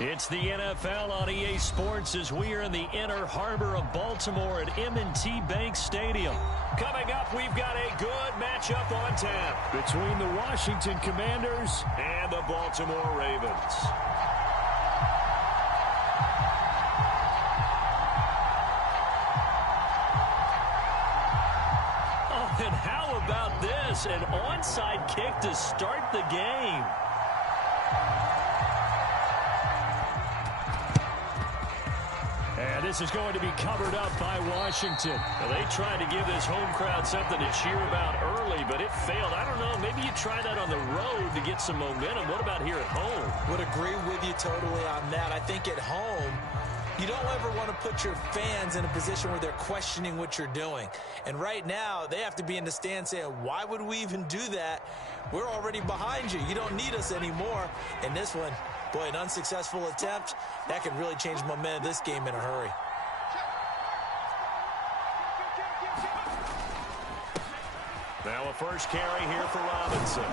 It's the NFL on EA Sports as we are in the inner harbor of Baltimore at M&T Bank Stadium. Coming up, we've got a good matchup on tap between the Washington Commanders and the Baltimore Ravens. Oh, and how about this? An onside kick to start the game. And this is going to be covered up by Washington. Well, they tried to give this home crowd something to cheer about early, but it failed. I don't know, maybe you try that on the road to get some momentum. What about here at home? Would agree with you totally on that. I think at home, you don't ever want to put your fans in a position where they're questioning what you're doing. And right now, they have to be in the stand saying, why would we even do that? We're already behind you. You don't need us anymore. And this one, boy, an unsuccessful attempt, that could really change momentum of this game in a hurry. Now a first carry here for Robinson.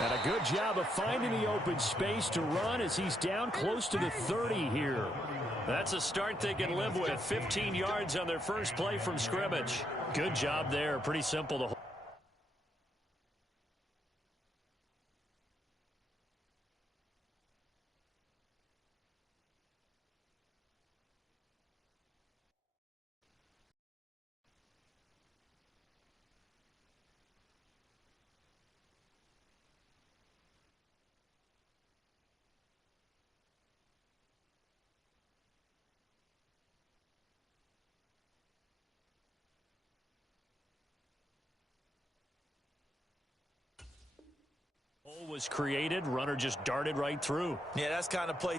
And a good job of finding the open space to run as he's down close to the 30 here. That's a start they can live with. 15 yards on their first play from scrimmage. Good job there. Pretty simple to hold. Hole was created. Runner just darted right through. Yeah, that's kind of play.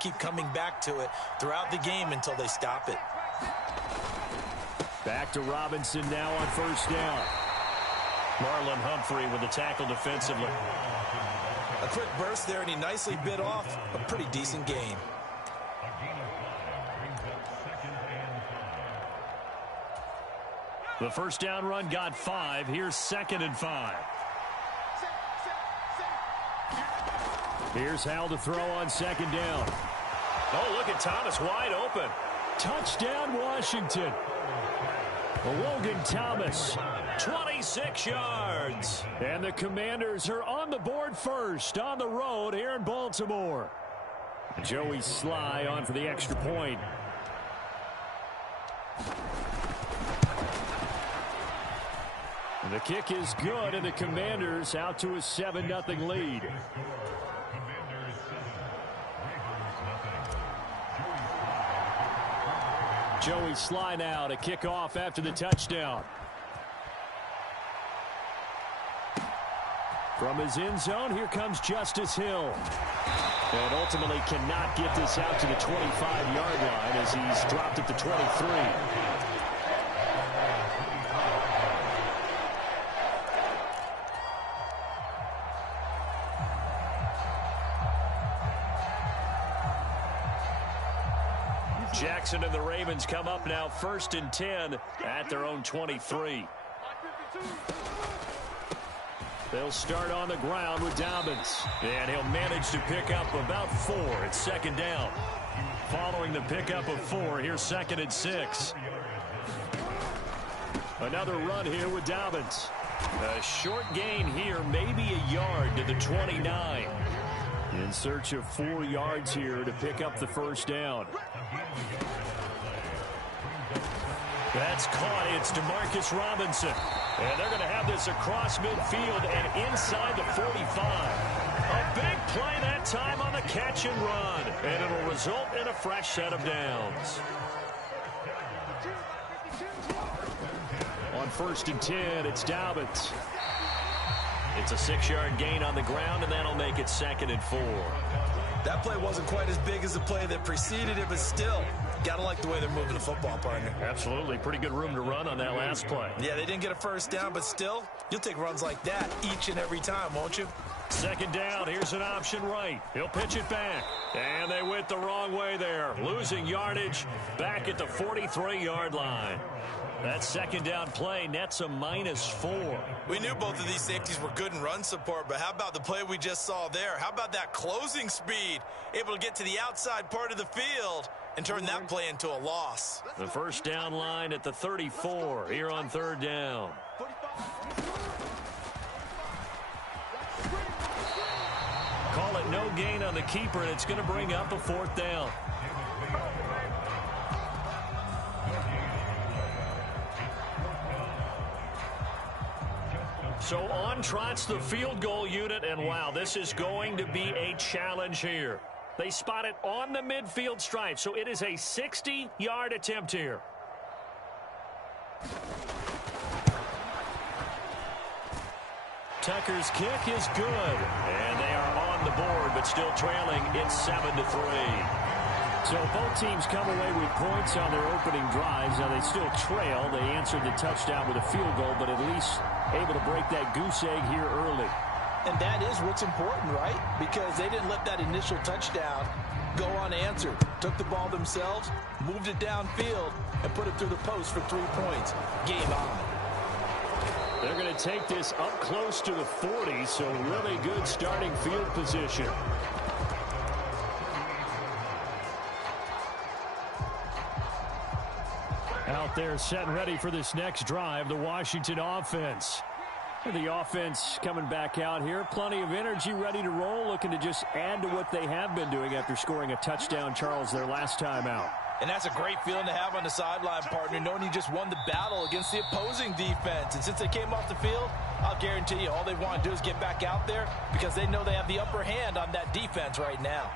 Keep coming back to it throughout the game until they stop it. Back to Robinson now on first down. Marlon Humphrey with the tackle defensively. A quick burst there, and he nicely bit off a pretty decent gain. The first down run got 5. Here's 2nd and 5. Here's Howell to throw on 2nd down. Oh, look at Thomas wide open. Touchdown, Washington. Logan Thomas, 26 yards. And the Commanders are on the board first on the road here in Baltimore. Joey Sly on for the extra point. The kick is good, and the Commanders out to a 7-0 lead. Joey Sly now to kick off after the touchdown. From his end zone, here comes Justice Hill. And ultimately cannot get this out to the 25-yard line as he's dropped at the 23. Jackson and the Ravens come up now 1st and 10 at their own 23. They'll start on the ground with Dobbins. And he'll manage to pick up about 4 at 2nd down. Following the pickup of 4, here's 2nd and 6. Another run here with Dobbins. A short gain here, maybe a yard to the 29. In search of 4 yards here to pick up the first down. That's caught. It's DeMarcus Robinson. And they're going to have this across midfield and inside the 45. A big play that time on the catch and run. And it'll result in a fresh set of downs. On 1st and 10, it's Dobbins. It's a 6-yard gain on the ground, and that'll make it 2nd and 4. That play wasn't quite as big as the play that preceded it, but still, gotta like the way they're moving the football, partner. Absolutely. Pretty good room to run on that last play. Yeah, they didn't get a first down, but still, you'll take runs like that each and every time, won't you? Second down, here's an option right. He'll pitch it back. And they went the wrong way there. Losing yardage back at the 43-yard line. That second down play nets a -4. We knew both of these safeties were good in run support, but how about the play we just saw there? How about that closing speed? Able to get to the outside part of the field and turn that play into a loss. The first down line at the 34 here on third down. Call it no gain on the keeper, and it's going to bring up a fourth down. So on trots the field goal unit, and wow, this is going to be a challenge here. They spot it on the midfield stripe, so it is a 60-yard attempt here. Tucker's kick is good, and they are on the board, but still trailing. It's 7-3. So both teams come away with points on their opening drives. Now they still trail. They answered the touchdown with a field goal, but at least able to break that goose egg here early. And that is what's important, right? Because they didn't let that initial touchdown go unanswered. Took the ball themselves, moved it downfield, and put it through the post for 3 points. Game on. They're going to take this up close to the 40, so really good starting field position. Out there set and ready for this next drive, the Washington offense. The offense coming back out here. Plenty of energy, ready to roll, looking to just add to what they have been doing after scoring a touchdown, Charles, their last time out. And that's a great feeling to have on the sideline, partner, knowing you just won the battle against the opposing defense. And since they came off the field, I'll guarantee you all they want to do is get back out there because they know they have the upper hand on that defense right now.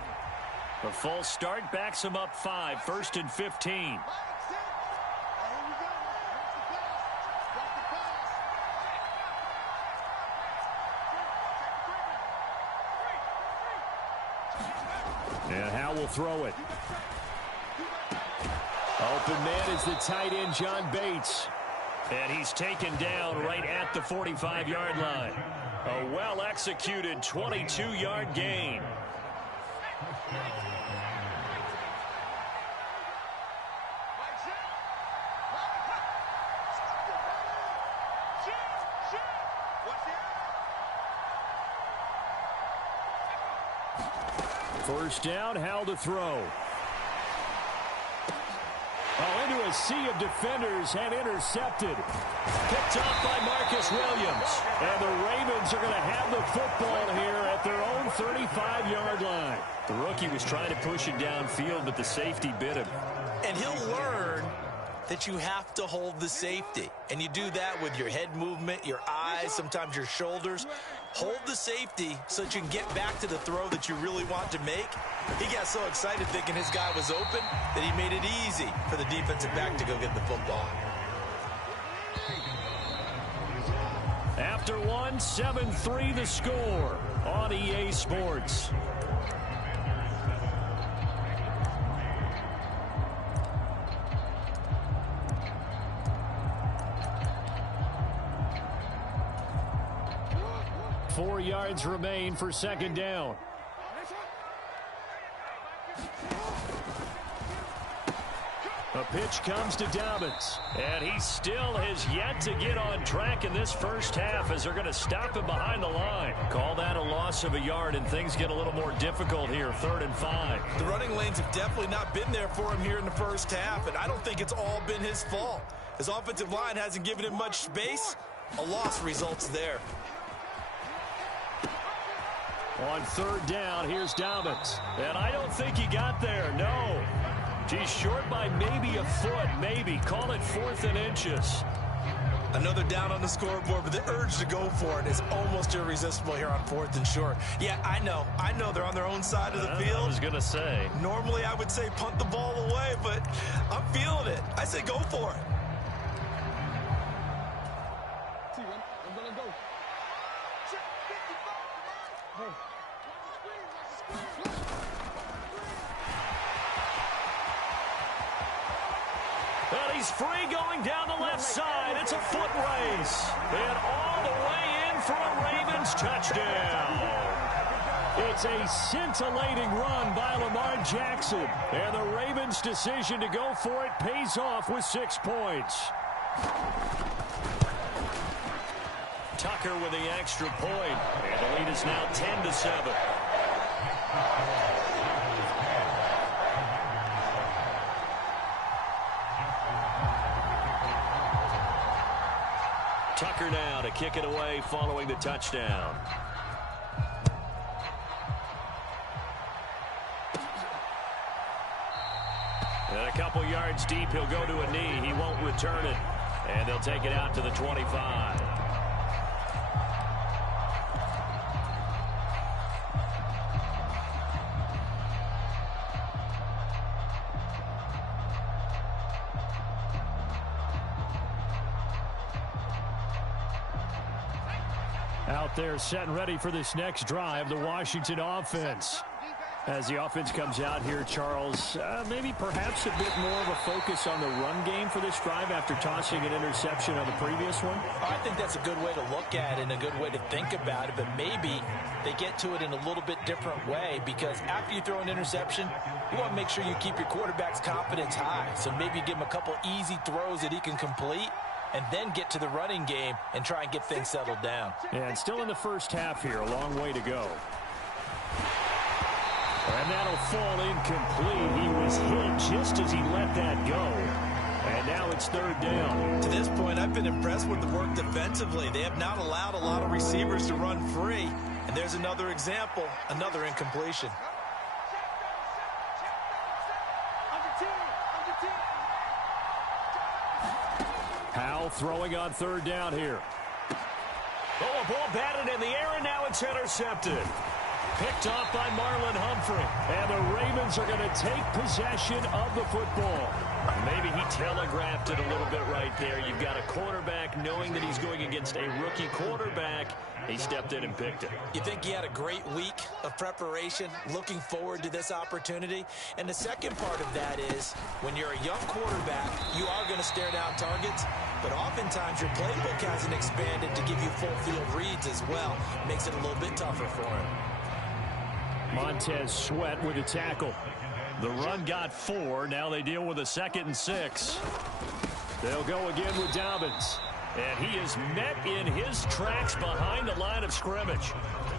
The full start backs them up 5, 1st and 15. And Howe will throw it. Open man is the tight end, John Bates. And he's taken down right at the 45-yard line. A well-executed 22-yard gain. First down, Howe to throw. Oh, into a sea of defenders and intercepted. Picked off by Marcus Williams. And the Ravens are going to have the football here at their own 35-yard line. The rookie was trying to push it downfield, but the safety bit him. And he'll learn that you have to hold the safety. And you do that with your head movement, your eyes, sometimes your shoulders. Hold the safety so that you can get back to the throw that you really want to make. He got so excited thinking his guy was open that he made it easy for the defensive back to go get the football. After one, 7-3 the score on EA Sports. Four yards remain for second down. A pitch comes to Dobbins, and he still has yet to get on track in this first half as they're going to stop him behind the line. Call that a loss of a yard, and things get a little more difficult here, 3rd and 5. The running lanes have definitely not been there for him here in the first half, and I don't think it's all been his fault. His offensive line hasn't given him much space. A loss results there. On 3rd down, here's Dobbins. And I don't think he got there, no. He's short by maybe a foot, maybe. Call it 4th and inches. Another down on the scoreboard, but the urge to go for it is almost irresistible here on 4th and short. Yeah, I know they're on their own side of the field. I was going to say. Normally I would say punt the ball away, but I'm feeling it. I say go for it. He's free going down the left side. It's a foot race. And all the way in for a Ravens touchdown. It's a scintillating run by Lamar Jackson. And the Ravens' decision to go for it pays off with 6 points. Tucker with the extra point. And the lead is now 10-7. Tucker now to kick it away following the touchdown. And a couple yards deep, he'll go to a knee. He won't return it. And they'll take it out to the 25. Out there set and ready for this next drive, the Washington offense. As the offense comes out here, Charles, maybe perhaps a bit more of a focus on the run game for this drive after tossing an interception on the previous one? I think that's a good way to look at it and a good way to think about it, but maybe they get to it in a little bit different way, because after you throw an interception, you want to make sure you keep your quarterback's confidence high. So maybe give him a couple easy throws that he can complete, and then get to the running game and try and get things settled down. Yeah, and still in the first half here, a long way to go. And that'll fall incomplete. He was hit just as he let that go. And now it's third down. To this point, I've been impressed with the work defensively. They have not allowed a lot of receivers to run free. And there's another example, another incompletion. Howell throwing on third down here. Oh, a ball batted in the air, and now it's intercepted. Picked off by Marlon Humphrey. And the Ravens are going to take possession of the football. Maybe he telegraphed it a little bit right there. You've got a quarterback knowing that he's going against a rookie quarterback. He stepped in and picked it. You think he had a great week of preparation, looking forward to this opportunity? And the second part of that is, when you're a young quarterback, you are going to stare down targets, but oftentimes your playbook hasn't expanded to give you full field reads as well. Makes it a little bit tougher for him. Montez Sweat with a tackle. The run got 4. Now they deal with a 2nd and 6. They'll go again with Dobbins. And he is met in his tracks behind the line of scrimmage.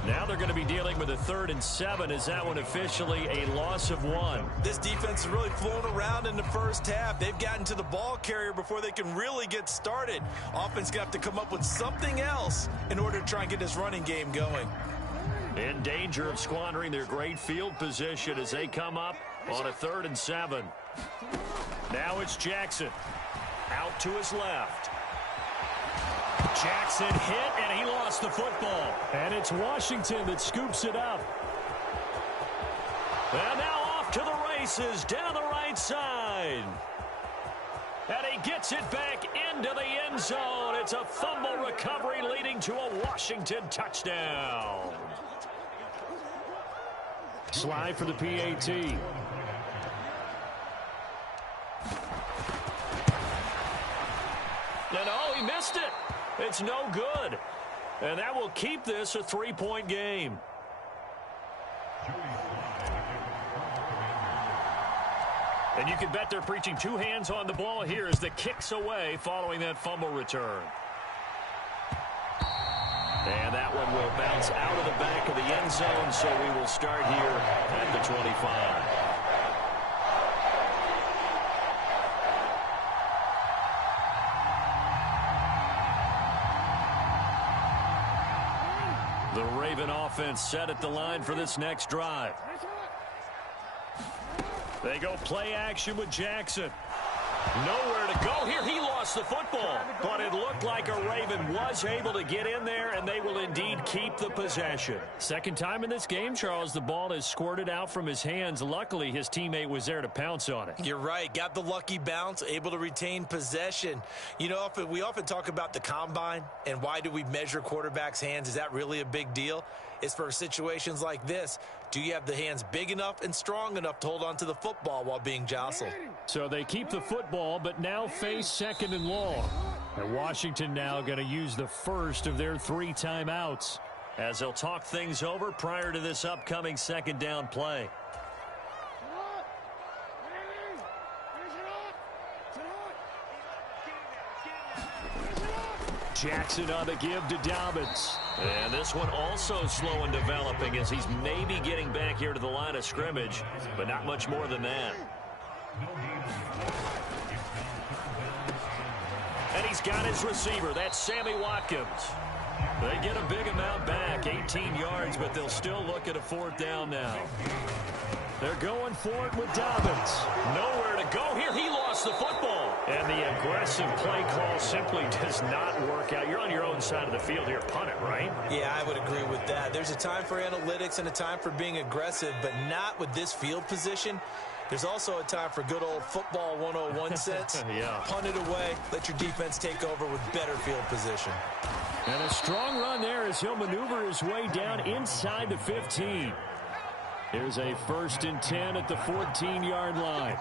Now they're going to be dealing with a 3rd and 7. Is that one officially a loss of 1? This defense is really flown around in the first half. They've gotten to the ball carrier before they can really get started. Offense got to come up with something else in order to try and get this running game going. In danger of squandering their great field position as they come up on a 3rd and 7. Now it's Jackson. Out to his left. Jackson hit, and he lost the football. And it's Washington that scoops it up. And now off to the races down the right side. And he gets it back into the end zone. It's a fumble recovery leading to a Washington touchdown. Slide for the PAT. And oh, he missed it. It's no good. And that will keep this a 3-point game. And you can bet they're preaching 2 hands on the ball here as the kick's away following that fumble return. And that one will bounce out of the back of the end zone, so we will start here at the 25. The Raven offense set at the line for this next drive. They go play action with Jackson. Nowhere to go here. He lost the football, but it looked like a Raven was able to get in there, and they will indeed keep the possession. Second time in this game, Charles, the ball has squirted out from his hands. Luckily, his teammate was there to pounce on it. You're right. Got the lucky bounce, able to retain possession. You know, we often talk about the combine and why do we measure quarterbacks' hands. Is that really a big deal? is for situations like this. Do you have the hands big enough and strong enough to hold on to the football while being jostled? So they keep the football, but now face 2nd and long. And Washington now going to use the first of their 3 timeouts, as they'll talk things over prior to this upcoming 2nd down play. Jackson on the give to Dobbins. And this one also slow in developing as he's maybe getting back here to the line of scrimmage, but not much more than that. And he's got his receiver. That's Sammy Watkins. They get a big amount back, 18 yards, but they'll still look at a 4th down now. They're going for it with Dobbins. Nowhere to go here. He lost the football. And the aggressive play call simply does not work out. You're on your own side of the field here. Punt it, right? Yeah, I would agree with that. There's a time for analytics and a time for being aggressive, but not with this field position. There's also a time for good old football 101 sense. Yeah. Punt it away. Let your defense take over with better field position. And a strong run there as he'll maneuver his way down inside the 15. Here's a 1st and 10 at the 14-yard line.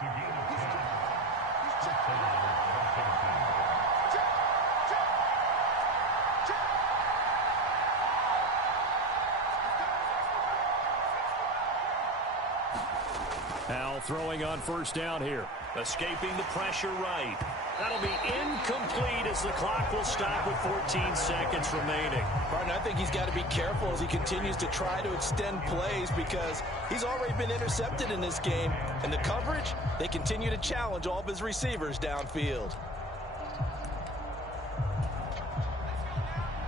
Howell throwing on 1st down here. Escaping the pressure right. That'll be incomplete as the clock will stop with 14 seconds remaining. Martin, I think he's got to be careful as he continues to try to extend plays because he's already been intercepted in this game. And the coverage, they continue to challenge all of his receivers downfield.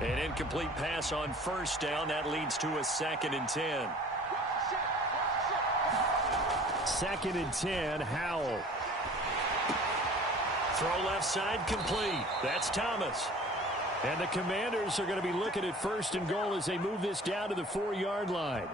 An incomplete pass on 1st down. That leads to a 2nd and 10. 2nd and 10, Howell. Throw left side complete. That's Thomas. And the Commanders are going to be looking at 1st and goal as they move this down to the 4-yard line.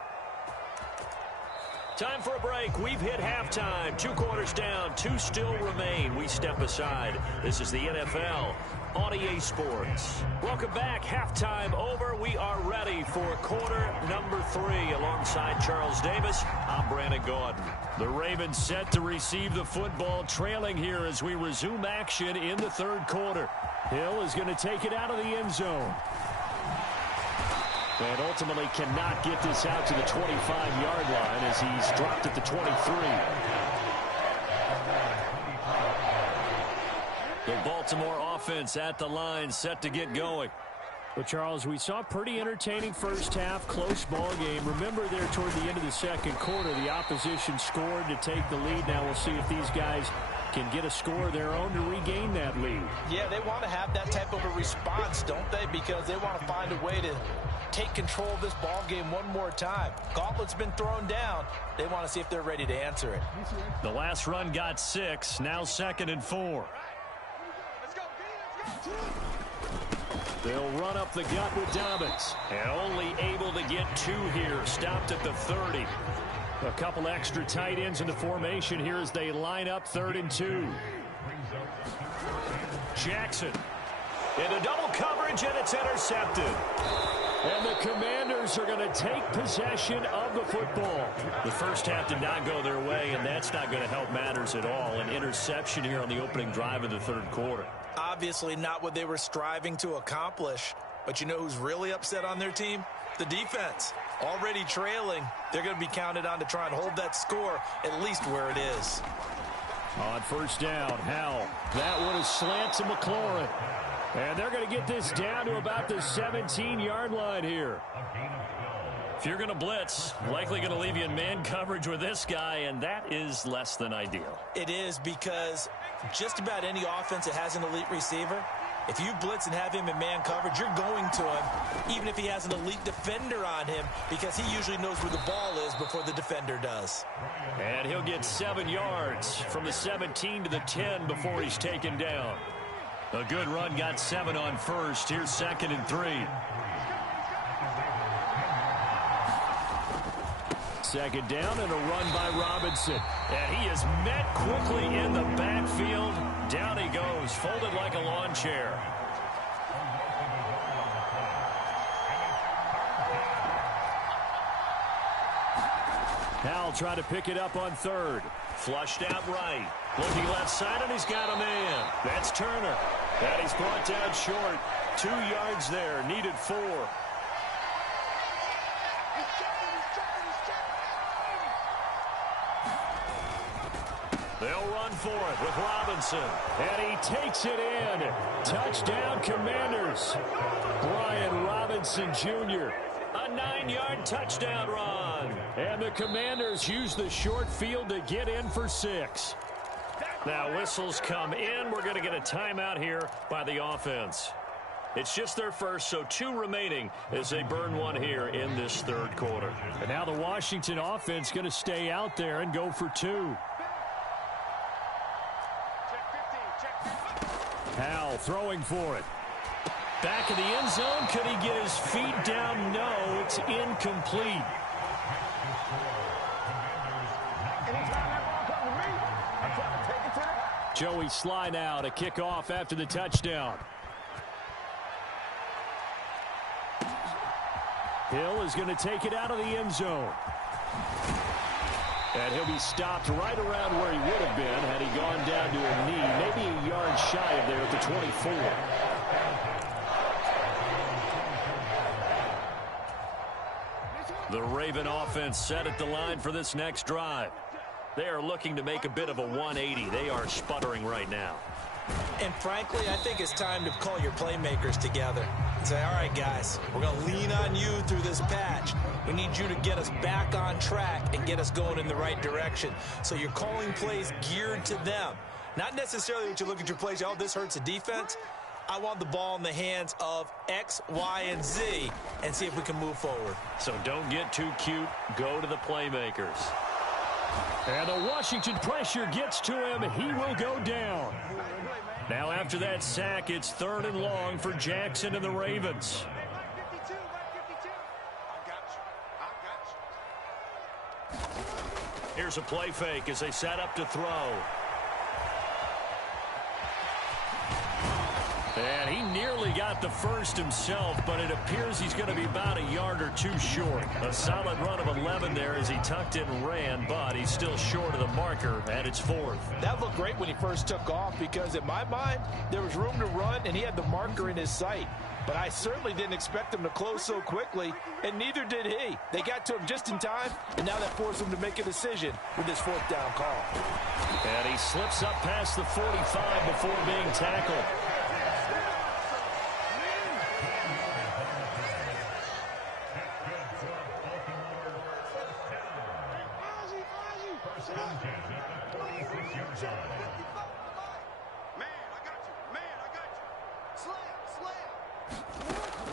Time for a break. We've hit halftime. 2 quarters down. 2 still remain. We step aside. This is the NFL on EA Sports. Welcome back. Halftime over. We are ready for quarter number 3 alongside Charles Davis. I'm Brandon Gordon. The Ravens set to receive the football, trailing here as we resume action in the 3rd quarter. Hill is going to take it out of the end zone. And ultimately cannot get this out to the 25-yard line as he's dropped at the 23. The Baltimore offense at the line, set to get going. Well, Charles, we saw a pretty entertaining first half, close ball game. Remember there toward the end of the 2nd quarter, the opposition scored to take the lead. Now we'll see if these guys can get a score of their own to regain that lead. Yeah, they want to have that type of a response, don't they? Because they want to find a way to take control of this ball game one more time. Gauntlet's been thrown down. They want to see if they're ready to answer it. The last run got 6, now 2nd and 4. They'll run up the gut with Dobbins. And only able to get 2 here. Stopped at the 30. A couple extra tight ends in the formation here as they line up 3rd and 2. Jackson into double coverage, and it's intercepted. And the Commanders are going to take possession of the football. The first half did not go their way, and that's not going to help matters at all. An interception here on the opening drive of the 3rd quarter. Obviously not what they were striving to accomplish. But you know who's really upset on their team? The defense. Already trailing. They're going to be counted on to try and hold that score at least where it is. On 1st down, Howell. That one is slant to McLaurin. And they're going to get this down to about the 17-yard line here. If you're going to blitz, likely going to leave you in man coverage with this guy, and that is less than ideal. It is, because just about any offense that has an elite receiver, if you blitz and have him in man coverage, you're going to him, even if he has an elite defender on him, because he usually knows where the ball is before the defender does. And he'll get 7 yards from the 17 to the 10 before he's taken down. A good run, got 7 on 1st. Here's 2nd and 3. 2nd down and a run by Robinson. And he is met quickly in the backfield. Down he goes, folded like a lawn chair. They'll try to pick it up on third. Flushed out right. Looking left side, and he's got a man. That's Turner. And he's brought down short. 2 yards there. Needed 4. They'll run for it with Robinson. And he takes it in. Touchdown, Commanders. Brian Robinson Jr. A 9-yard touchdown run. And the Commanders use the short field to get in for 6. Now whistles come in. We're going to get a timeout here by the offense. It's just their first, so 2 remaining as they burn one here in this third quarter. And now the Washington offense going to stay out there and go for 2. Howell throwing for it. Back of the end zone. Could he get his feet down? No, it's incomplete. Joey Sly now to kick off after the touchdown. Hill is going to take it out of the end zone. And he'll be stopped right around where he would have been had he gone down to a knee, maybe a yard shy of there at the 24. The Raven offense set at the line for this next drive. They are looking to make a bit of a 180. They are sputtering right now. And frankly, I think it's time to call your playmakers together and say, all right, guys, we're going to lean on you through this patch. We need you to get us back on track and get us going in the right direction. So you're calling plays geared to them. Not necessarily that you look at your plays, oh, this hurts the defense. I want the ball in the hands of X, Y, and Z and see if we can move forward. So don't get too cute. Go to the playmakers. And the Washington pressure gets to him. He will go down. Now after that sack, it's 3rd and long for Jackson and the Ravens. Here's a play fake as they set up to throw. And he nearly got the first himself, but it appears he's going to be about a yard or 2 short. A solid run of 11 there as he tucked it and ran, but he's still short of the marker, and it's 4th. That looked great when he first took off because, in my mind, there was room to run, and he had the marker in his sight. But I certainly didn't expect him to close so quickly, and neither did he. They got to him just in time, and now that forced him to make a decision with this 4th down call. And he slips up past the 45 before being tackled.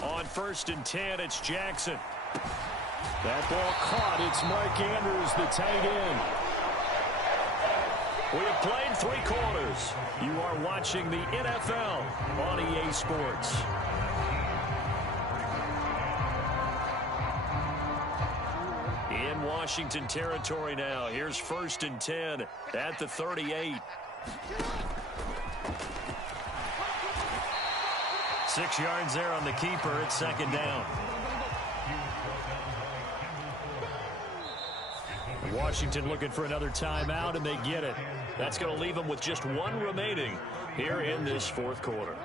On 1st and 10, it's Jackson. That ball caught. It's Mark Andrews, the tight end. We have played 3 quarters. You are watching the NFL on EA Sports. In Washington territory now. Here's 1st and 10 at the 38. 6 yards there on the keeper. It's 2nd down. Washington looking for another timeout, and they get it. That's going to leave them with just 1 remaining here in this 4th quarter.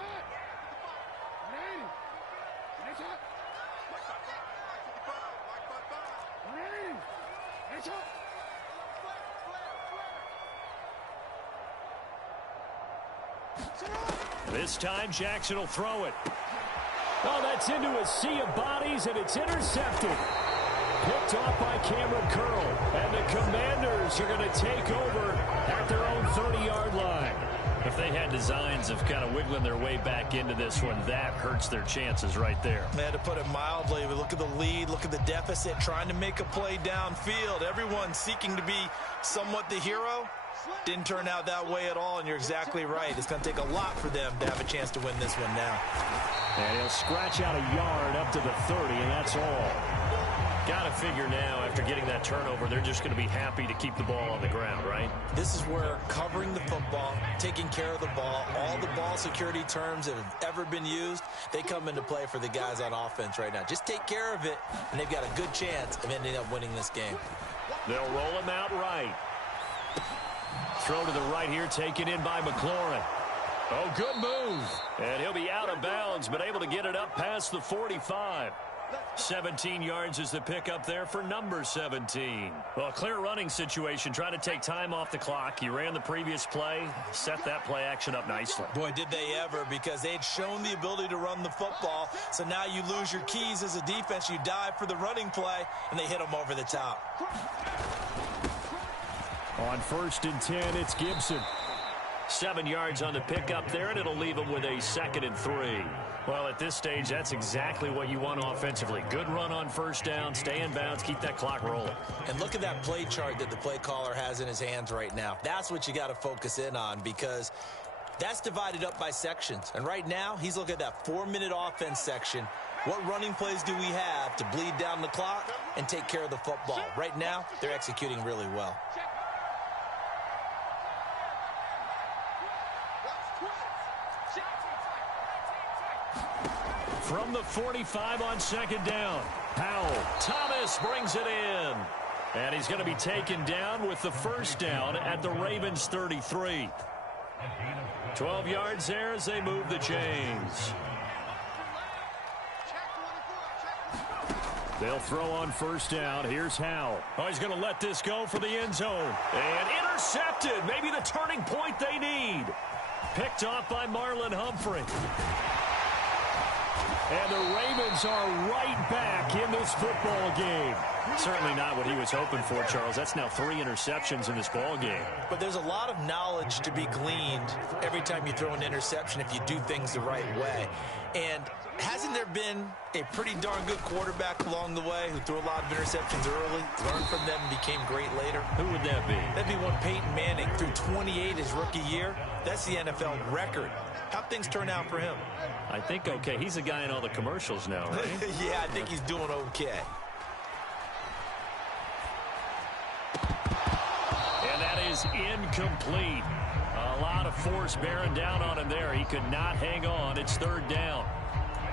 This time, Jackson will throw it. Oh, that's into a sea of bodies, and it's intercepted. Picked off by Cameron Curl. And the Commanders are going to take over at their own 30-yard line. If they had designs of kind of wiggling their way back into this one, that hurts their chances right there. Man, to put it mildly, we look at the lead, look at the deficit, trying to make a play downfield. Everyone seeking to be somewhat the hero. Didn't turn out that way at all, and you're exactly right. It's going to take a lot for them to have a chance to win this one now. And he'll scratch out a yard up to the 30, and that's all. Got to figure now, after getting that turnover, they're just going to be happy to keep the ball on the ground, right? This is where covering the football, taking care of the ball, all the ball security terms that have ever been used, they come into play for the guys on offense right now. Just take care of it, and they've got a good chance of ending up winning this game. They'll roll him out right. Throw to the right here, taken in by McLaurin. Oh, good move. And he'll be out of bounds, but able to get it up past the 45. 17 yards is the pickup there for number 17. Well, a clear running situation, trying to take time off the clock. He ran the previous play, set that play action up nicely. Boy, did they ever, because they'd shown the ability to run the football. So now you lose your keys as a defense. You dive for the running play, and they hit them over the top. On 1st and 10, it's Gibson. 7 yards on the pickup there, and it'll leave him with a 2nd and 3. Well, at this stage, that's exactly what you want offensively. Good run on 1st down, stay in bounds, keep that clock rolling. And look at that play chart that the play caller has in his hands right now. That's what you got to focus in on, because that's divided up by sections. And right now, he's looking at that 4-minute offense section. What running plays do we have to bleed down the clock and take care of the football? Right now, they're executing really well. From the 45 on 2nd down, Powell. Thomas brings it in. And he's going to be taken down with the 1st down at the Ravens' 33. 12 yards there as they move the chains. They'll throw on 1st down. Here's Howell. Oh, he's going to let this go for the end zone. And intercepted. Maybe the turning point they need. Picked off by Marlon Humphrey. And the Ravens are right back in this football game. Certainly not what he was hoping for, Charles. That's now 3 interceptions in this ball game. But there's a lot of knowledge to be gleaned every time you throw an interception if you do things the right way. And hasn't there been a pretty darn good quarterback along the way who threw a lot of interceptions early, learned from them, and became great later? Who would that be? That'd be one Peyton Manning, threw 28 his rookie year. That's the NFL record. How'd things turn out for him? I think okay. He's a guy in all the commercials now, right? Yeah, I think he's doing okay. And that is incomplete. A lot of force bearing down on him there. He could not hang on. It's 3rd down.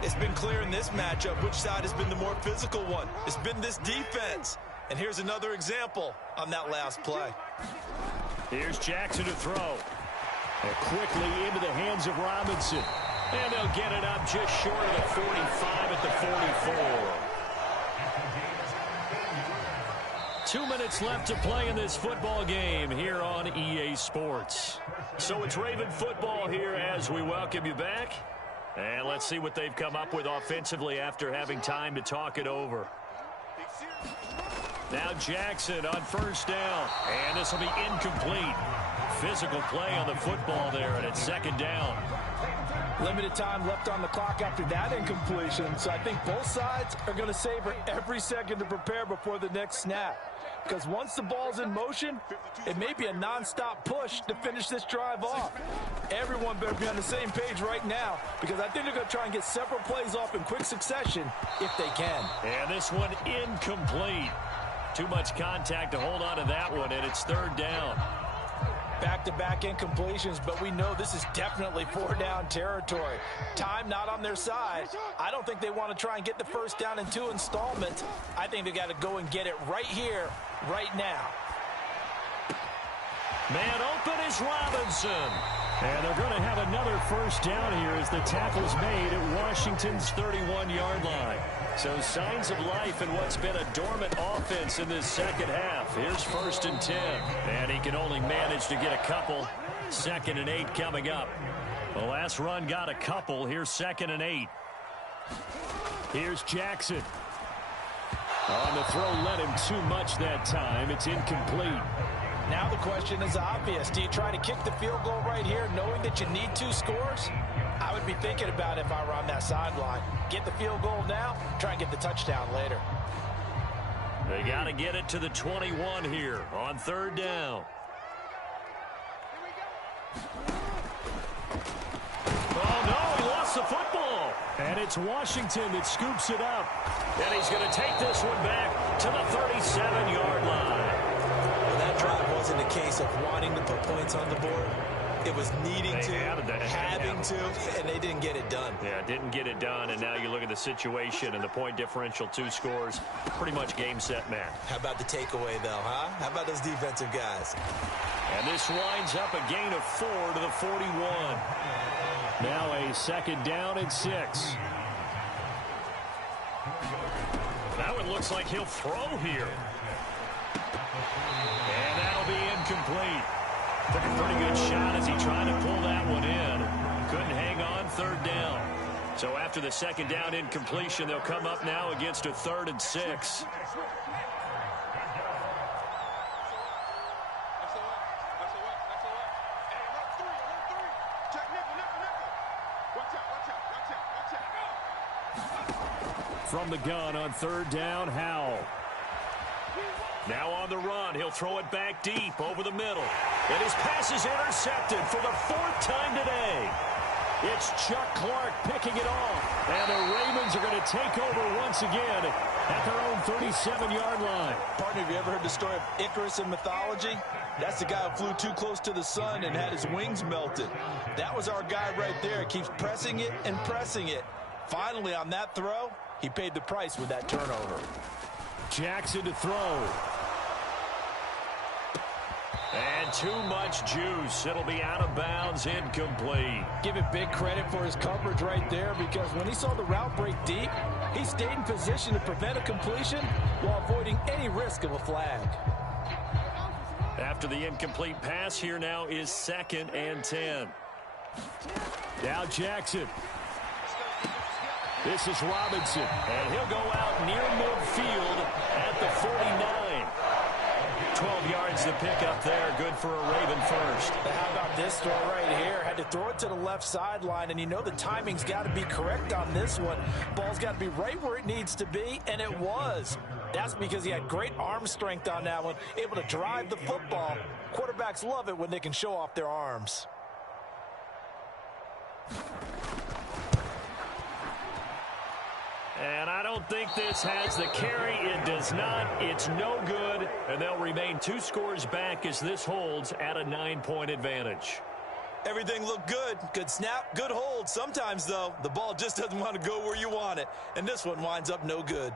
It's been clear in this matchup which side has been the more physical one. It's been this defense. And here's another example on that last play. Here's Jackson to throw. And quickly into the hands of Robinson. And they'll get it up just short of the 45 at the 44. 2 minutes left to play in this football game here on EA Sports. So it's Raven football here as we welcome you back. And let's see what they've come up with offensively after having time to talk it over. Now Jackson on 1st down. And this will be incomplete. Physical play on the football there, and it's 2nd down. Limited time left on the clock after that incompletion, so I think both sides are going to savor every second to prepare before the next snap. Because once the ball's in motion, it may be a nonstop push to finish this drive off. Everyone better be on the same page right now, because I think they're going to try and get several plays off in quick succession if they can. And this one incomplete. Too much contact to hold on to that one, and it's 3rd down. Back-to-back incompletions, but we know this is definitely 4-down territory. Time not on their side. I don't think they want to try and get the 1st down in 2 installments. I think they got to go and get it right here, right now. Man open is Robinson. And they're going to have another 1st down here as the tackle's made at Washington's 31-yard line. So signs of life in what's been a dormant offense in this 2nd half. Here's 1st and 10. And he can only manage to get a couple. 2nd and 8 coming up. The last run got a couple. Here's 2nd and 8. Here's Jackson. On the throw, let him too much that time. It's incomplete. Now the question is obvious. Do you try to kick the field goal right here knowing that you need 2 scores? I would be thinking about it if I were on that sideline. Get the field goal now, try and get the touchdown later. They got to get it to the 21 here on 3rd down. Oh, no, he lost the football. And it's Washington that scoops it up. And he's going to take this one back to the 37-yard line. Well, that drive wasn't a case of wanting to put points on the board. It was needing to, having to, and they didn't get it done. Yeah, didn't get it done, and now you look at the situation and the point differential, 2 scores, pretty much game, set, match. How about the takeaway, though, huh? How about those defensive guys? And this winds up a gain of 4 to the 41. Now a 2nd down and 6. That one looks like he'll throw here. And that'll be incomplete. Took a pretty good shot as he tried to pull that one in. Couldn't hang on, 3rd down. So after the 2nd down incompletion, they'll come up now against a 3rd and 6. From the gun on 3rd down, Howell. Now on the run, he'll throw it back deep over the middle. And his pass is intercepted for the 4th time today. It's Chuck Clark picking it off. And the Ravens are going to take over once again at their own 37-yard line. Partner, have you ever heard the story of Icarus in mythology? That's the guy who flew too close to the sun and had his wings melted. That was our guy right there. Keeps pressing it and pressing it. Finally, on that throw, he paid the price with that turnover. Jackson to throw. And too much juice. It'll be out of bounds, incomplete. Give it big credit for his coverage right there, because when he saw the route break deep, he stayed in position to prevent a completion while avoiding any risk of a flag. After the incomplete pass, here now is 2nd and 10. Now Jackson. This is Robinson, and he'll go out near midfield at the 49. 12 yards to pick up there. Good for a Raven first. How about this throw right here? Had to throw it to the left sideline, and you know the timing's got to be correct on this one. Ball's got to be right where it needs to be, and it was. That's because he had great arm strength on that one, able to drive the football. Quarterbacks love it when they can show off their arms. And I don't think this has the carry. It does not. It's no good. And they'll remain 2 scores back as this holds at a 9-point advantage. Everything looked good. Good snap, good hold. Sometimes, though, the ball just doesn't want to go where you want it. And this one winds up no good.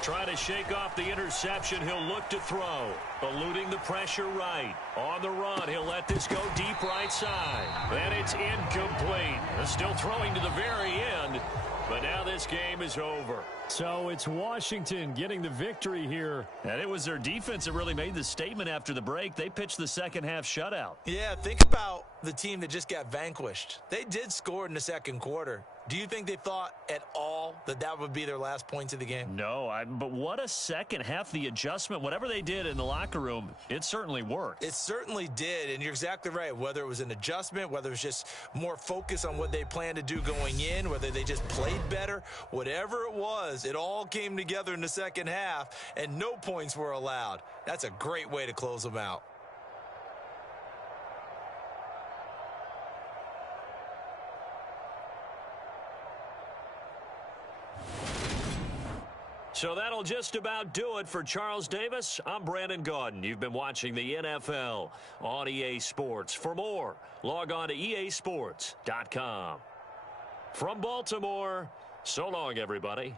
Trying to shake off the interception. He'll look to throw. Eluding the pressure right. On the run, he'll let this go deep right side. And it's incomplete. Still throwing to the very end. But now this game is over. So it's Washington getting the victory here. And it was their defense that really made the statement after the break. They pitched the second half shutout. Yeah, think about the team that just got vanquished. They did score in the 2nd quarter. Do you think they thought at all that that would be their last points of the game? No, but what a second half. The adjustment, whatever they did in the locker room, it certainly worked. It certainly did, and you're exactly right. Whether it was an adjustment, whether it was just more focus on what they planned to do going in, whether they just played better, whatever it was, it all came together in the second half, and no points were allowed. That's a great way to close them out. So that'll just about do it for Charles Davis. I'm Brandon Gaudin. You've been watching the NFL on EA Sports. For more, log on to easports.com. From Baltimore, so long, everybody.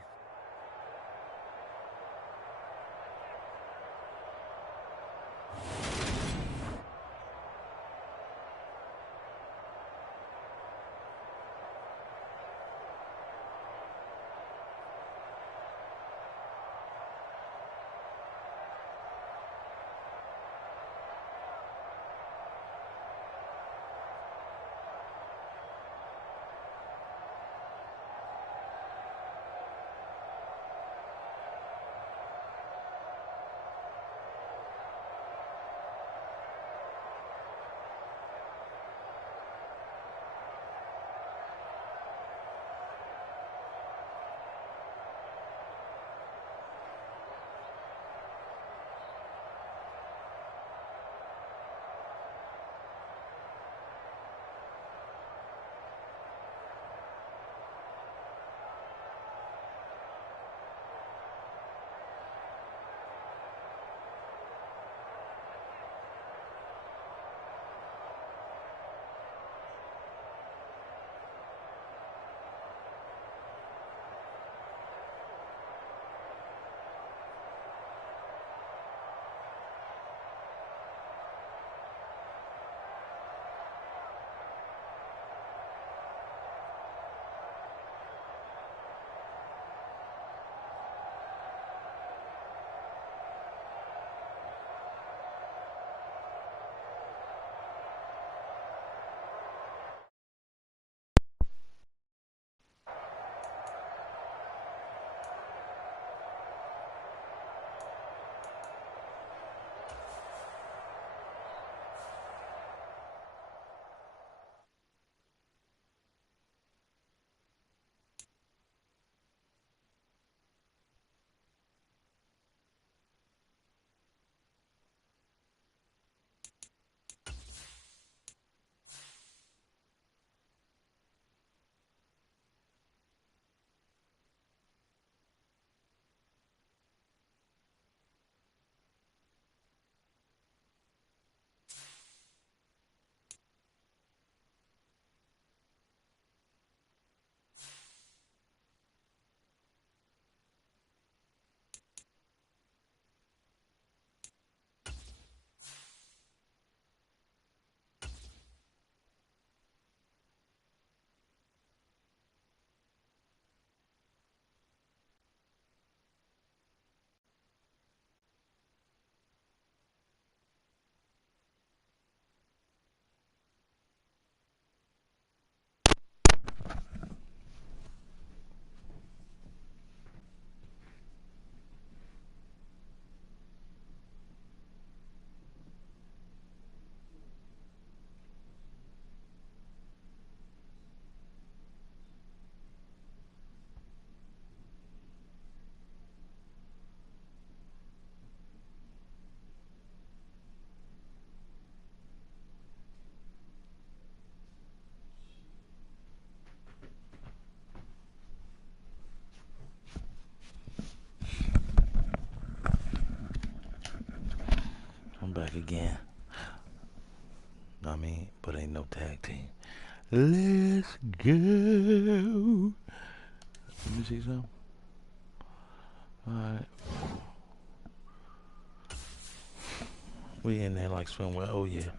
again. I mean, but ain't no tag team. Let's go. Let me see something. Alright. We in there like swimwear. Oh yeah.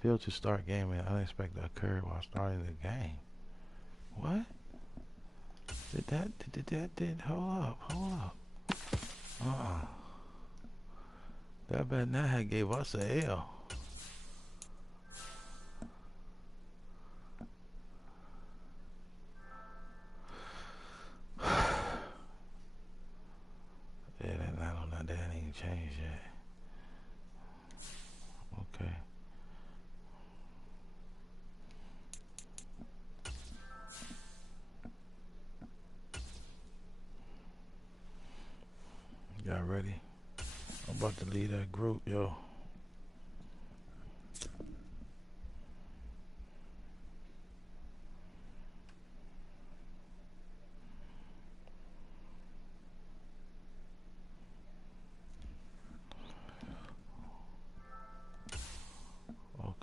Failed to start game and unexpected occurred while starting the game. What? Hold up. That bet now had gave us a L. Yeah, that ain't changed yet. Okay. Y'all ready? I'm about to leave that group, yo.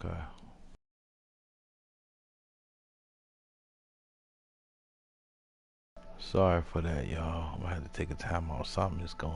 Okay. Sorry for that, y'all. I'm gonna have to take a time off. Something is going